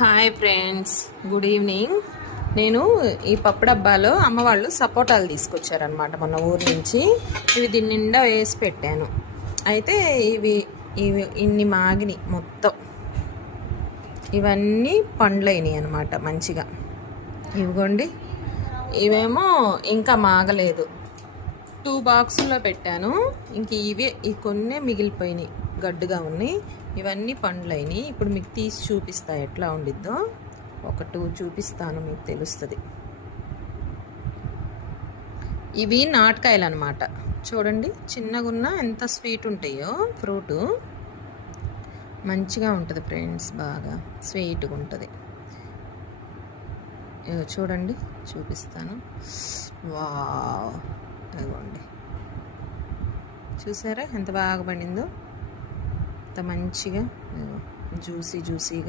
Hi friends, good evening. నేను ఈ పప్పు డబ్బాలో అమ్మ వాళ్ళు సపోటాలు తీసుకొచ్చారనమాట మొన్న ఊరి నుంచి. ఇవి దీని నిండా వేసి పెట్టాను. అయితే ఇవి ఇవి ఇన్ని మాగిని మొత్తం ఇవన్నీ పండ్లైనవి అనమాట మంచిగా. ఇవిగోండి, ఇవేమో ఇంకా మాగలేదు. 2 బాక్సుల్లో పెట్టాను. ఇంక ఈ కొన్నే మిగిలిపోయినాయి, గడ్డుగా ఉన్నాయి. ఇవన్నీ పండ్లైనవి. ఇప్పుడు మీకు తీసి చూపిస్తా ఎట్లా ఉండిద్దో. ఒక 2 చూపిస్తాను, మీకు తెలుస్తుంది. ఇవి నాటకాయలు అనమాట. చూడండి, చిన్నగా ఉన్న ఎంత స్వీట్ ఉంటాయో. ఫ్రూటు మంచిగా ఉంటుంది ఫ్రెండ్స్, బాగా స్వీట్గా ఉంటుంది. చూడండి, చూపిస్తాను. వావ్, ఇదిగోండి, చూసారా ఎంత బాగా పండిందో, అంత మంచిగా జ్యూసీగా.